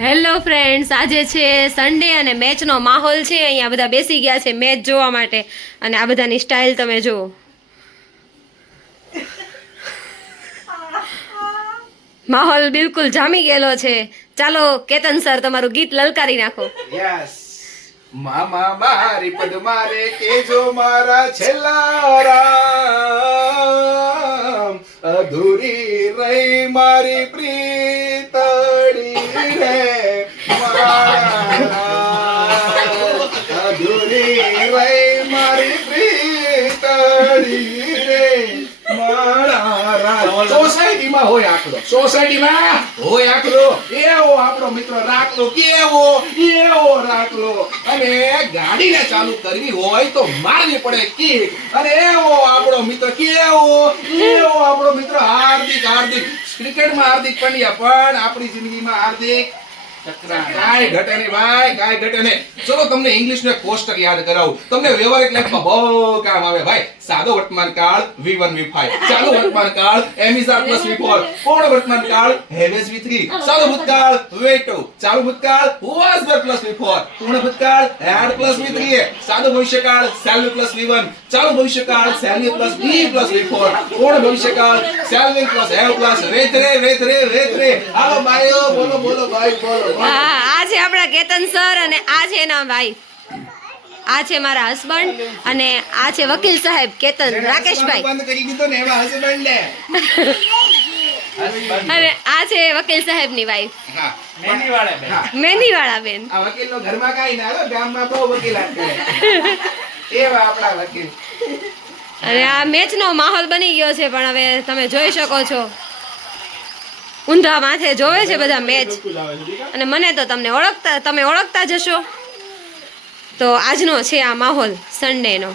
Hello friends, આજે છે Sunday અને મેચનો માહોલ છે. અહીંયા બધા બેસી ગયા છે મેચ જોવા માટે. અને આ બધાની સ્ટાઇલ તમે જુઓ. માહોલ બિલકુલ જામી ગયેલો છે. ચાલો, કેતન સર, તમારું ગીત લલકારી નાખો. મામા, મારી પદ મારે કેજો મારા છેલ્લા અધૂરી રહી મારી પ્રીતડી રે. સોસાયટીમાં હોય આકડો સોસાયટીમાં? હોય આકડો એવો આપણો મિત્ર રાખલો. કેવો? એવો રાખલો. અને ગાડીને ચાલુ કરવી હોય તો મારવી પડે કે અને એવો આપણો મિત્ર કેવો? એવો આપણો મિત્ર હાર્દિક હાર્દિક. ક્રિકેટમાં હાર્દિક પંડ્યા પણ આપણી જિંદગીમાં હાર્દિક ચક્રા. કાંઈ ઘટે નહીં ભાઈ કાંઈ ઘટે નહીં ચલો તમને ઇંગ્લિશ નો એક કોષ્ટક યાદ કરાવું. તમને વ્યવહારિક લાઈફમાં બહુ કામ આવે. ભાઈ, સાદો વર્તમાન કાળ વી વન વી ફાઈવ ચાલુ વર્તમાન કાળ M is R plus V4 પૂર્ણ વર્તમાન કાળ have is V3 સાદો ભૂતકાળ V2 ચાલુ ભૂતકાળ was પ્લસ વી ફોર પૂર્ણ ભૂતકાળ પ્લસ વી થ્રી સાદો ભવિષ્યકાળ પ્લસ વી વન ચાલુ ભવિષ્યકાળ સેલ્વી plus પ્લસ વી ફોર પૂર્ણ ભવિષ્યકાળ સેલ્વી plus have plus V three V three V હાલો, ભાઈઓ, બોલો બોલો, ભાઈ, બોલો બોલો. હા આ છે આપણા કેતન સર અને આજે છે એના ભાઈ. આ છે મારા હસબન્ડ અને આ છે વકીલ સાહેબ કેતન રાકેશભાઈ. હસવાનું બંધ કરી દીધો ને એવા husband ને. અને આ છે વકીલ વાઈફ બેન. ઘરમાં કાંઈ ના ગામમાં બહુ વકીલાત એવા આપણા વકીલ. અને આ મેચનો માહોલ બની ગયો છે પણ હવે તમે જોઈ શકો છો. ઊંધા માથે જોવે છે બધા મેચ અને મને તો તમને ઓળખતા તમે ઓળખતા જશો. તો આજનો છે આ માહોલ સન્ડેનો